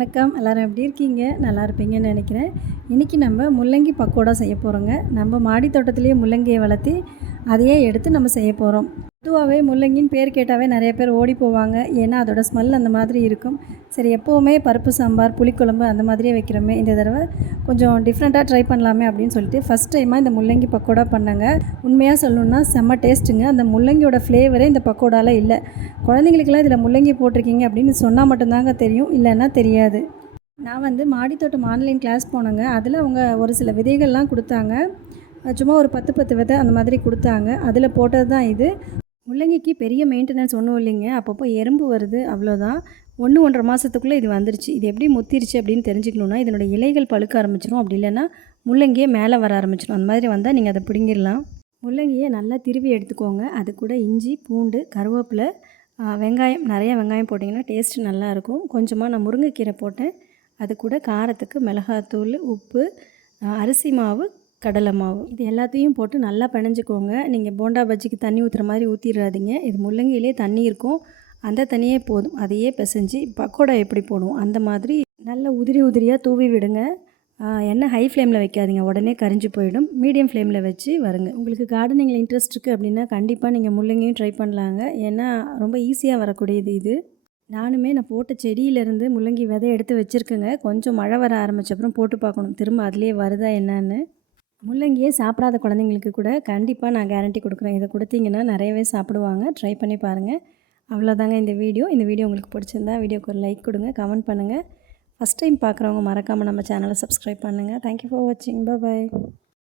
வணக்கம். எல்லாரும் எப்படி இருக்கீங்க? நல்லா இருப்பீங்கன்னு நினைக்கிறேன். இன்றைக்கி நம்ம முள்ளங்கி பக்கோடா செய்ய போகிறோங்க நம்ம மாடி தோட்டத்திலேயே முள்ளங்கியை வளர்த்தி அதையே எடுத்து நம்ம செய்ய போகிறோம் பொதுவாகவே முள்ளங்கின்னு பேர் கேட்டாவே நிறைய பேர் ஓடி போவாங்க. ஏன்னா அதோட ஸ்மெல் அந்த மாதிரி இருக்கும். சரி எப்போவுமே பருப்பு சாம்பார் புளிக்குழம்பு அந்த மாதிரியே வைக்கிறோமே. இந்த தடவை கொஞ்சம் டிஃப்ரெண்ட்டாக ட்ரை பண்ணலாமே அப்படின்னு சொல்லிட்டு ஃபஸ்ட் டைமாக இந்த முள்ளங்கி பக்கோடா பண்ணாங்க. உண்மையாக சொல்லணுன்னா செம்ம டேஸ்ட்டுங்க அந்த முள்ளங்கியோட ஃப்ளேவரே இந்த பக்கோடாவில் இல்லை. குழந்தைங்களுக்கெல்லாம் இதில் முள்ளங்கி போட்டிருக்கீங்க அப்படின்னு சொன்னால் மட்டும்தாங்க தெரியும். இல்லைன்னா தெரியாது. நான் வந்து மாடித்தோட்டம் ஆன்லைன் கிளாஸ் போனேங்க. அதில் அவங்க ஒரு சில விதைகள்லாம் கொடுத்தாங்க. சும்மா ஒரு பத்து பத்து விதை அந்த மாதிரி கொடுத்தாங்க. அதில் போட்டது தான் இது. முள்ளங்கிக்கு பெரிய மெயின்டெனன்ஸ் ஒன்றும் இல்லைங்க. அப்பப்போ எறும்பு வருது அவ்வளோதான் ஒன்று ஒன்றரை மாதத்துக்குள்ளே இது வந்துருச்சு. இது எப்படி முத்திருச்சு அப்படின்னு தெரிஞ்சுக்கணுன்னா இதனோட இலைகள் பழுக்க ஆரம்பிச்சிடும் அப்படி இல்லைன்னா முள்ளங்கியே மேலே வர ஆரம்பிச்சிடும் அந்த மாதிரி வந்தால் நீங்கள் அதை பிடுங்கிடலாம். முள்ளங்கியை நல்லா திருவி எடுத்துக்கோங்க. அது கூட இஞ்சி பூண்டு கருவேப்பிலை வெங்காயம். நிறைய வெங்காயம் போட்டிங்கன்னா டேஸ்ட் நல்லாயிருக்கும் கொஞ்சமாக நான் முருங்கைக்கீரை போட்டேன். அது கூட காரத்துக்கு மிளகாத்தூள் உப்பு அரிசி மாவு கடலை மாவு. இது எல்லாத்தையும் போட்டு நல்லா பிணைஞ்சிக்கோங்க. நீங்கள் போண்டா பஜ்ஜிக்கு தண்ணி ஊற்றுற மாதிரி ஊற்றிடாதீங்க இது முள்ளங்கியிலே தண்ணி இருக்கும். அந்த தண்ணியே போதும். அதையே பிசைஞ்சு பக்கோடா எப்படி போடுவோம்? அந்த மாதிரி நல்ல உதிரி உதிரியாக தூவி விடுங்க. எண்ணெய் ஹை ஃப்ளேமில் வைக்காதீங்க. உடனே கரிஞ்சு போயிடும். மீடியம் ஃப்ளேமில் வச்சு வருங்க. உங்களுக்கு கார்டனிங்கில் இன்ட்ரெஸ்ட் இருக்குது அப்படின்னா கண்டிப்பாக நீங்கள் முள்ளங்கியும் ட்ரை பண்ணலாங்க. ஏன்னா ரொம்ப ஈஸியாக வரக்கூடியது இது. நானுமே நான் போட்ட செடியிலேருந்து முள்ளங்கி விதை எடுத்து வச்சுருக்கேங்க. கொஞ்சம் மழை வர ஆரம்பிச்ச அப்புறம் போட்டு பார்க்கணும். திரும்ப அதுலேயே வருதா என்னன்னு. முள்ளங்கியே சாப்பிடாத குழந்தைங்களுக்கு கூட கண்டிப்பாக நான் கேரண்டி கொடுக்குறேன். இதை கொடுத்தீங்கன்னா நிறையவே சாப்பிடுவாங்க. ட்ரை பண்ணி பாருங்கள் அவ்வளோதாங்க இந்த வீடியோ இந்த வீடியோ உங்களுக்கு பிடிச்சிருந்தா வீடியோக்கு ஒரு லைக் கொடுங்க கமெண்ட் பண்ணுங்கள் ஃபஸ்ட் டைம் பார்க்குறவங்க மறக்காமல் நம்ம சேனலை சப்ஸ்கிரைப் பண்ணுங்கள் தேங்க்யூ ஃபார் வாட்சிங் பாய்